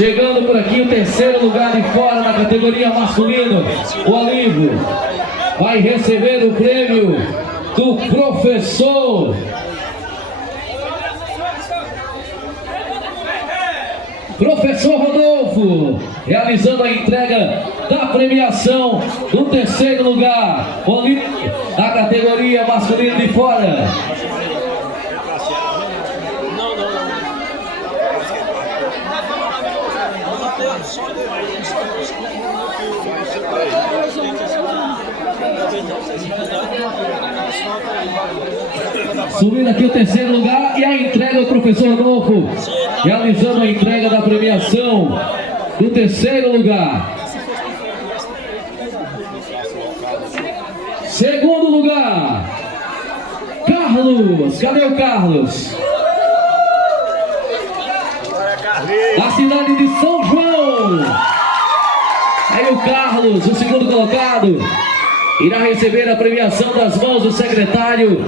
Chegando por aqui o terceiro lugar de fora na categoria masculino, o Olívio vai receber o prêmio do professor Rodolfo, realizando a entrega da premiação do terceiro lugar, Olívio, na categoria masculino de fora. Subindo aqui o terceiro lugar e a entrega ao professor Rodolfo, realizando a entrega da premiação do terceiro lugar. Segundo lugar, Carlos. Cadê o Carlos? Da cidade de São João. Aí o Carlos, o segundo colocado, irá receber a premiação das mãos do secretário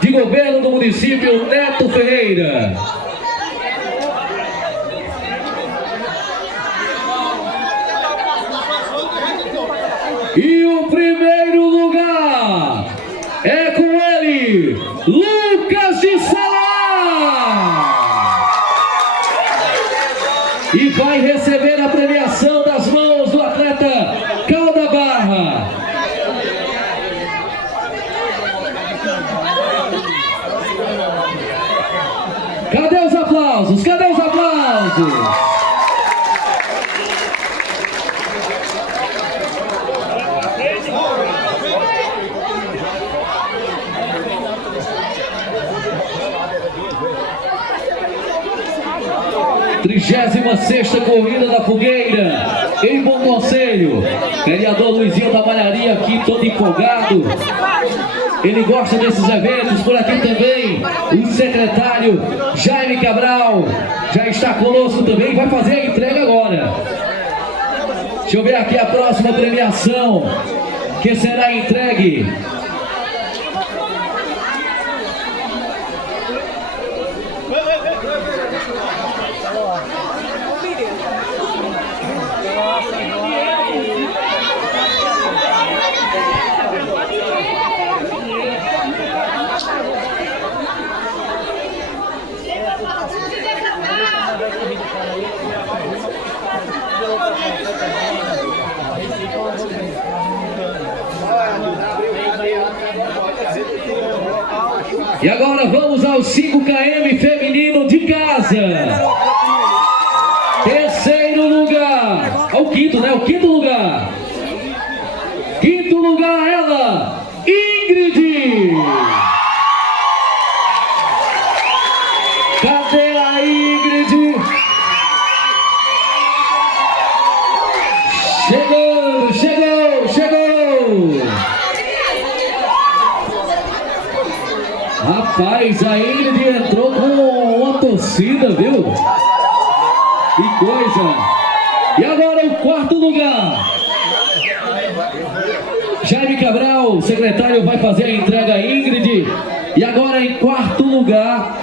de governo do município, Neto Ferreira. E o primeiro lugar é com ele, Lucas de Sá. E vai receber a premiação das mãos do atleta Calda Barra. Cadê os aplausos? Cadê os aplausos? Trigésima sexta Corrida da Fogueira, em Bom Conselho. Vereador Luizinho da Malharia aqui, todo empolgado. Ele gosta desses eventos. Por aqui também o secretário Jaime Cabral já está conosco também, vai fazer a entrega agora. Deixa eu ver aqui a próxima premiação que será entregue. E agora vamos aos 5 km feminino de casa. Terceiro lugar. É o quinto, né? O quinto lugar. Quinto lugar, ela, Ingrid. Cadê a Ingrid? Chegou, chegou, chegou. Rapaz, a Ingrid entrou com uma torcida, viu? Que coisa. E agora o quarto lugar. Jaime Cabral, secretário, vai fazer a entrega a Ingrid. E agora em quarto lugar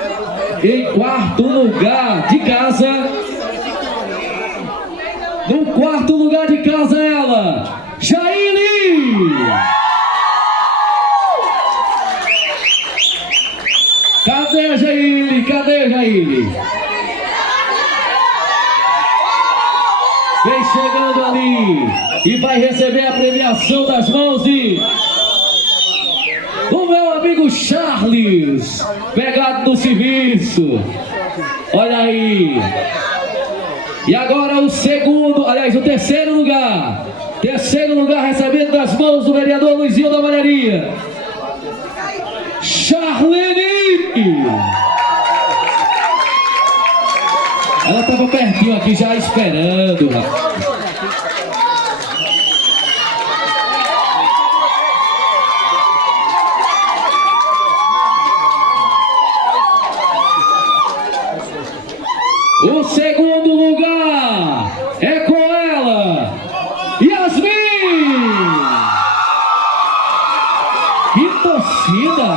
de casa. No quarto lugar de casa ela, Jaine. Cadê a Jaine? Cadê a Jaine? Vem chegando ali e vai receber a premiação das mãos de o meu amigo Charles, pegado no serviço. Olha aí. E agora o segundo, aliás, o terceiro lugar. Terceiro lugar recebendo das mãos do vereador Luizinho da Malharia, Charlene. Ela estava pertinho aqui já esperando. O segundo lugar é com ela, Yasmin. Que torcida!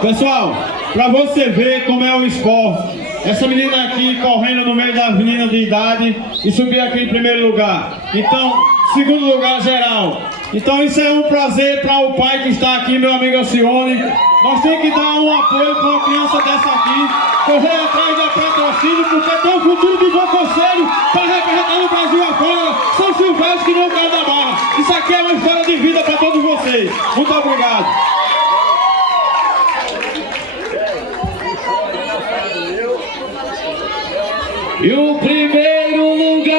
Pessoal, pra você ver como é o esporte. Essa menina aqui correndo no meio das meninas de idade e subir aqui em primeiro lugar. Então, segundo lugar geral. Então isso é um prazer para o pai que está aqui, meu amigo Alcione. Nós temos que dar um apoio para uma criança dessa aqui, correr atrás da patrocínio, porque tem um futuro de bom conselho para representar no Brasil afora. São Silvestre que não cai da barra. Isso aqui é uma história de vida para todos vocês. Muito obrigado. E o primeiro lugar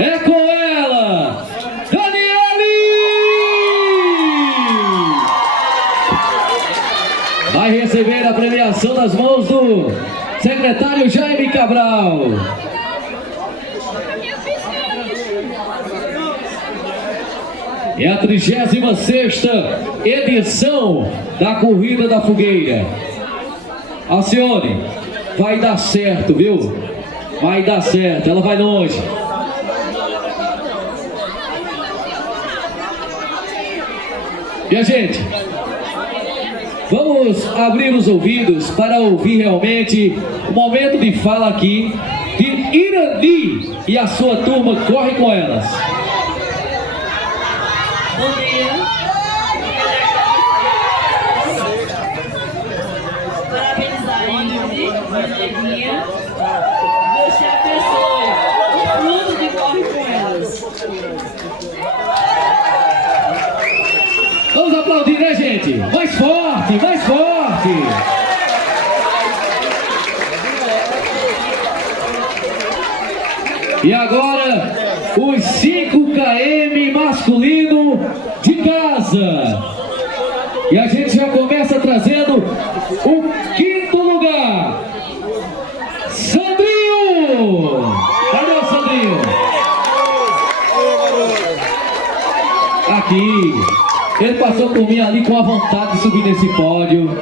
é com ela, Daniele! Vai receber a premiação das mãos do secretário Jaime Cabral. É a 36ª edição da Corrida da Fogueira. Alcione, vai dar certo, viu? Vai dar certo, ela vai longe. Minha gente, vamos abrir os ouvidos para ouvir realmente o momento de fala aqui de Irani e a sua turma. Corre com elas. Bom dia. Parabenizar a Ingrid, minha neguinha. Deus te abençoe. Tudo de corre com elas. Vamos aplaudir, né, gente? Mais forte, mais forte. E agora, os 5 km masculino de casa. E a gente já começa trazendo o 5º lugar. Sandrinho! Cadê o Sandrinho? Aqui. Ele passou por mim ali com a vontade de subir nesse pódio.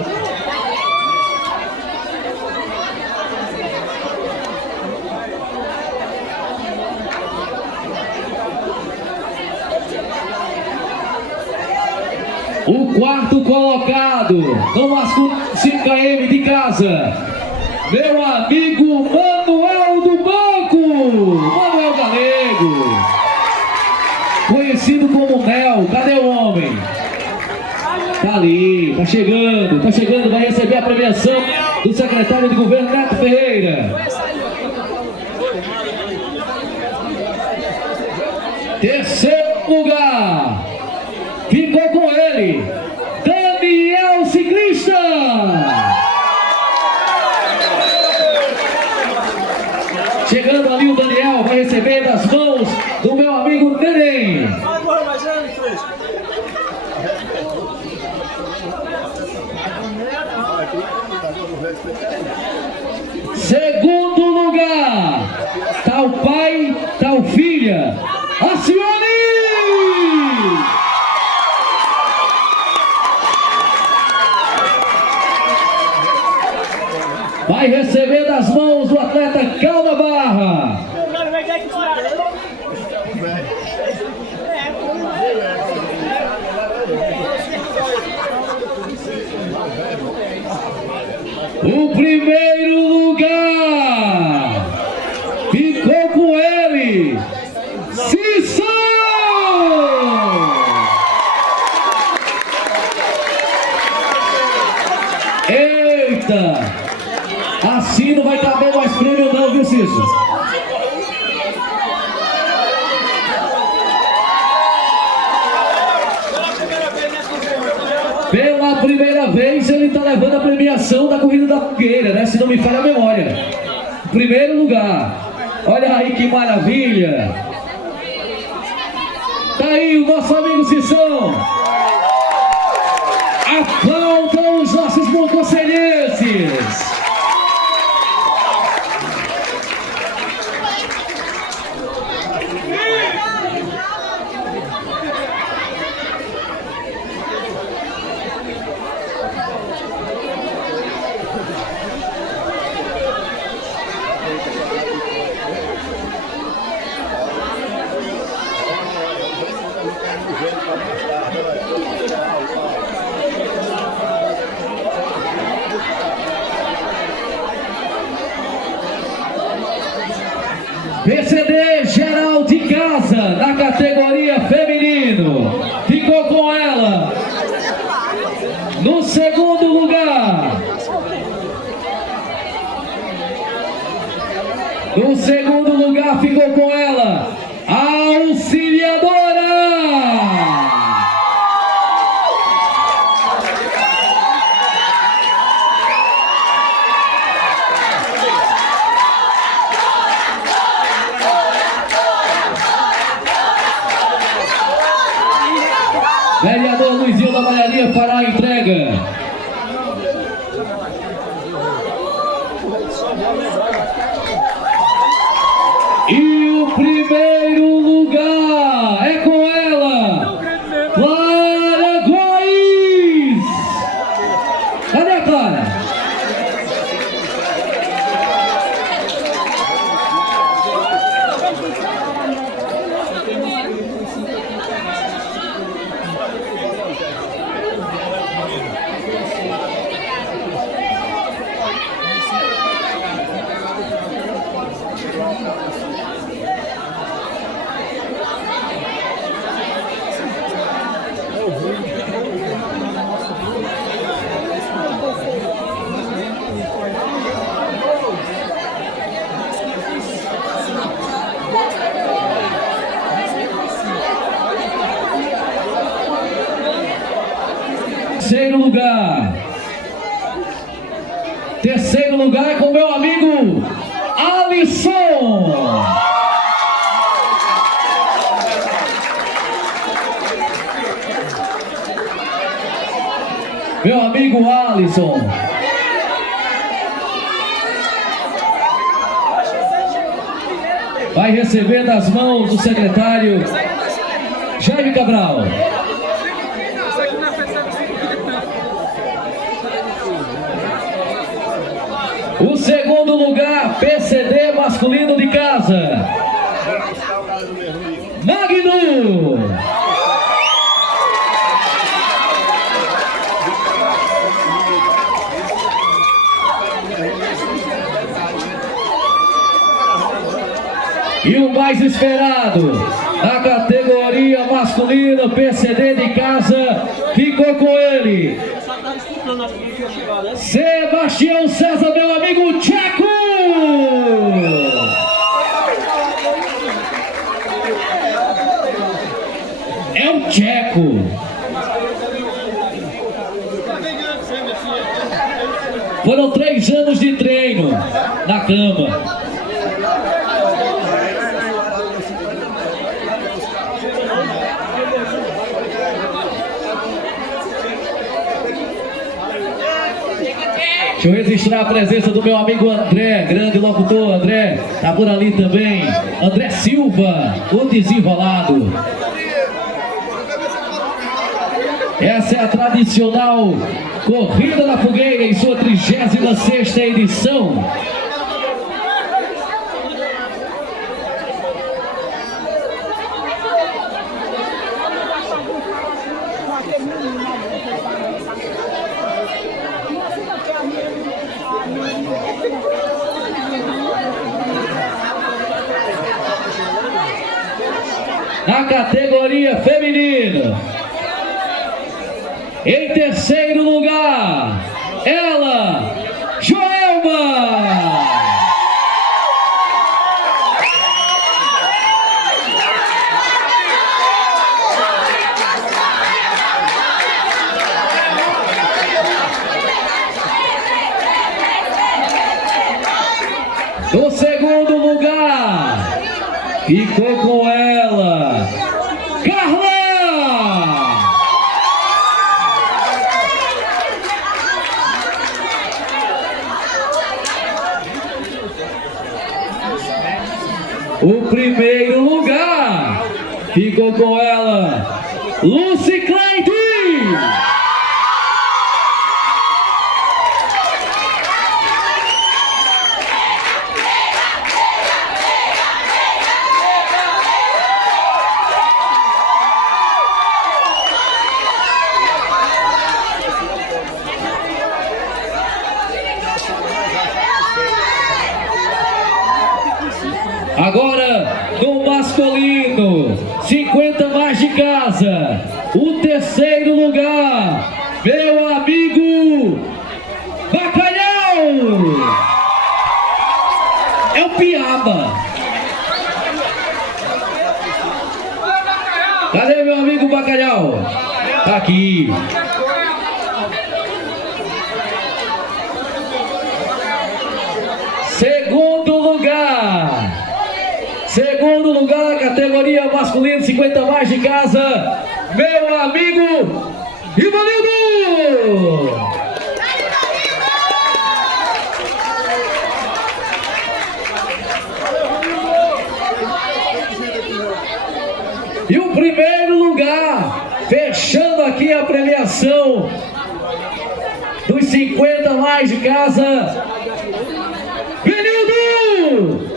O 4º colocado no masculino 5 km de casa, meu amigo Manuel do Banco, Manuel Galego, conhecido como Nel. Cadê o homem? Tá ali, tá chegando, vai receber a premiação do secretário de governo Neto Ferreira. Terceiro lugar, ficou com ele, Daniel Ciclista. Chegando ali o Daniel, vai receber das mãos do meu amigo Neném. Segundo lugar, tal pai, tal filha, Alcione! Vai receber das mãos do atleta Calda Barra. O primeiro lugar ficou com ele, Cissão! Eita! Assim não vai caber mais prêmio não, viu, Cício? Pela primeira vez ele está levando a premiação da Corrida da Fogueira, né? Se não me falha a memória. Primeiro lugar. Olha aí que maravilha. Tá aí o nosso amigo Cissão. Aplaudam os nossos conselhenses. PCD geral de casa, na categoria feminino, ficou com ela. No segundo lugar, ficou com ela, a Auxiliadora. Vereador Luizinho da Malharia fará a entrega. E o primeiro lugar é com ela, Clara Góes. Cadê a Clara? Terceiro lugar é com meu amigo Alisson. Meu amigo Alisson. Vai receber das mãos do secretário Jaime Cabral. O segundo lugar, PCD masculino de casa, Magno. E o mais esperado, na categoria masculina, PCD de casa, ficou com ele, Sebastião César, meu amigo Tcheco. É o Tcheco. Foram 3 anos de treino na cama. Deixa eu registrar a presença do meu amigo André, grande locutor. André, tá por ali também. André Silva, o desenrolado. Essa é a tradicional Corrida da Fogueira em sua 36ª edição. Na categoria feminina, em terceiro lugar, ela, Joelma. No segundo lugar, ficou com ela, Carla. O primeiro lugar ficou com ela, Lucy Cleide. Agora, no masculino, 50 mais de casa, o terceiro lugar, meu amigo Bacalhau! É o Piaba. Cadê meu amigo Bacalhau? Tá aqui. Segundo lugar na categoria masculino, 50 mais de casa, meu amigo Ivanildo! E o primeiro lugar, fechando aqui a premiação dos 50 mais de casa, Ivanildo!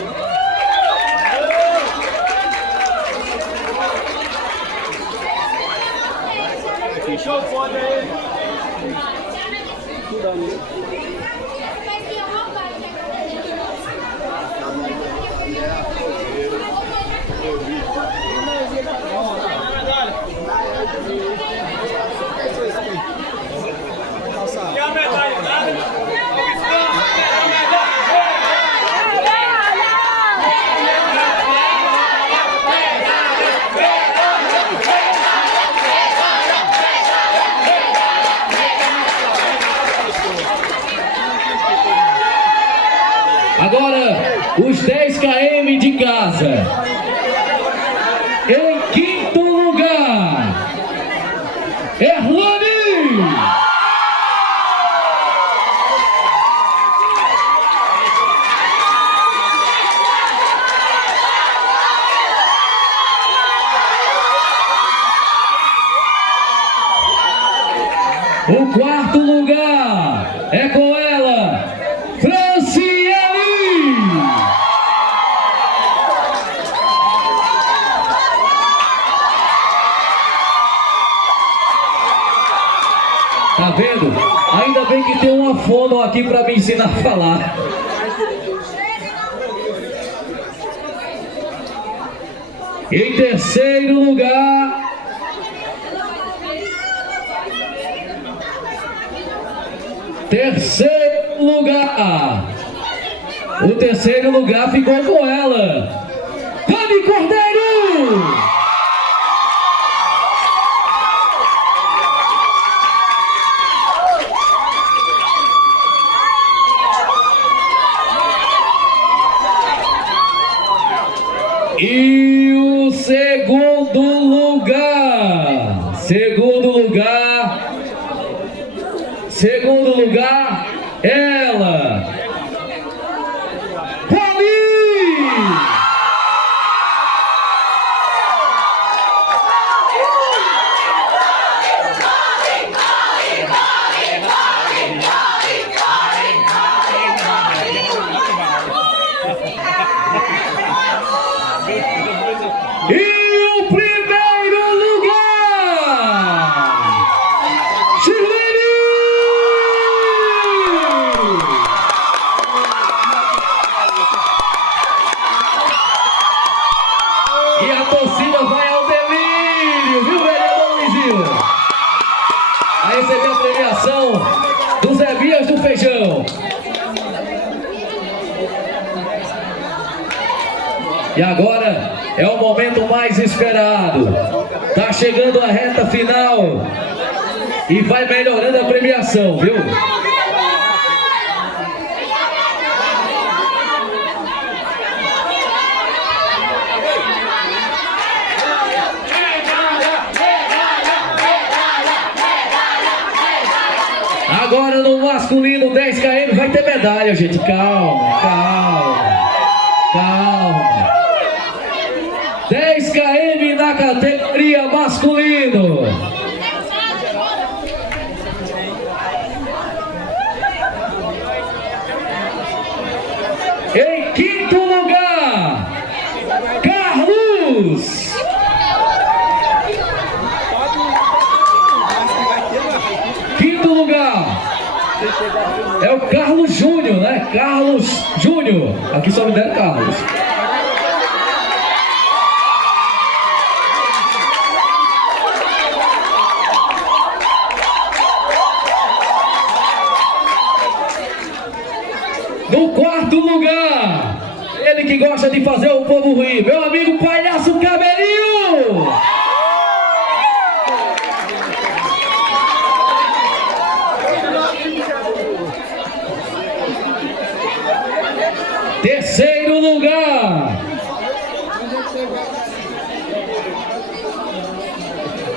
Agora, os 10 km de casa. Em quinto lugar, Erlane! O quarto lugar é com ela, Franciele! Tá vendo? Ainda bem que tem uma fono aqui para me ensinar a falar. Em terceiro lugar, o terceiro lugar ficou com ela, Dani Cordeiro! E o segundo lugar, ela, Paulinho! E o primeiro lugar, Shirlene! E a torcida vai ao delírio, viu, vereador Luizinho? A receber a premiação do Zé Bias do Feijão. E agora é o momento mais esperado. Tá chegando a reta final e vai melhorando a premiação, viu? Agora no masculino 10 km vai ter medalha, gente. Calma, calma, calma. 10 km na categoria masculino. Em quinto lugar, Carlos. Quinto lugar é o Carlos Júnior, né? Carlos Júnior. Aqui só me deram Carlos. No quarto lugar, ele que gosta de fazer o povo rir, meu amigo Palhaço Cabelinho. Terceiro lugar.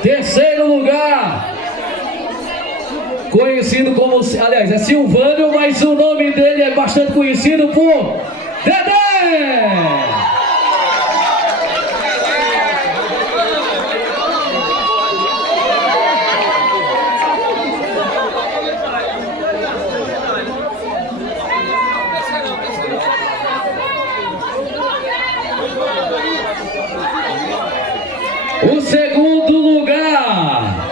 Terceiro lugar. Conhecido como, aliás, é Silvânio, mas o nome dele é bastante conhecido por Dedé. O segundo lugar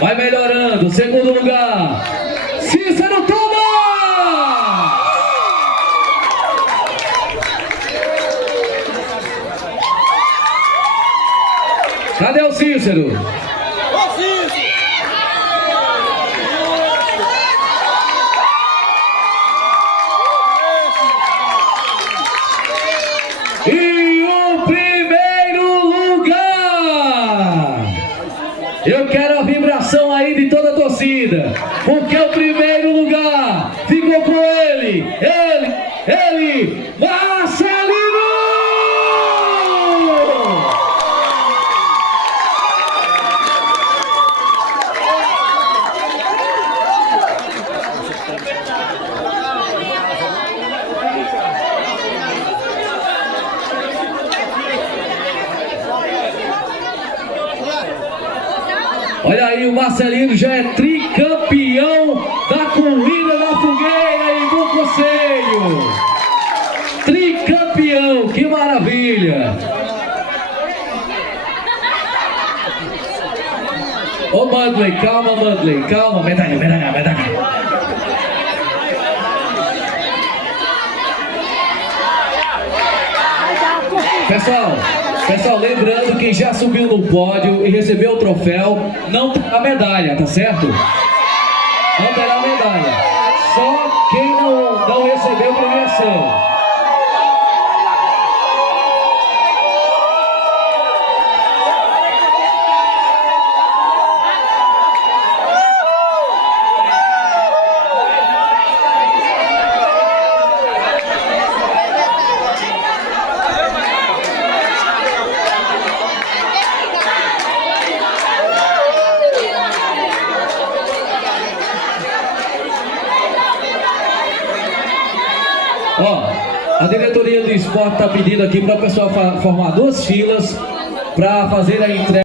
vai melhorando. Segundo lugar, Cícero Thomas. Cadê o Cícero? E o primeiro lugar, eu quero a vibração aí de toda a torcida, porque o primeiro lugar ficou com ele, Marcelino! Olha aí, o Marcelino já é tricampeão da corrida da fogueira em Bom Conselho. Tricampeão, que maravilha! Ô Mandley, calma Mandley, calma, medalha. Pessoal, lembrando, quem já subiu no pódio e recebeu o troféu, não terá medalha, tá certo? Não terá medalha. Só quem não recebeu premiação. Ó, a diretoria do esporte está pedindo aqui para o pessoal formar duas filas para fazer a entrega.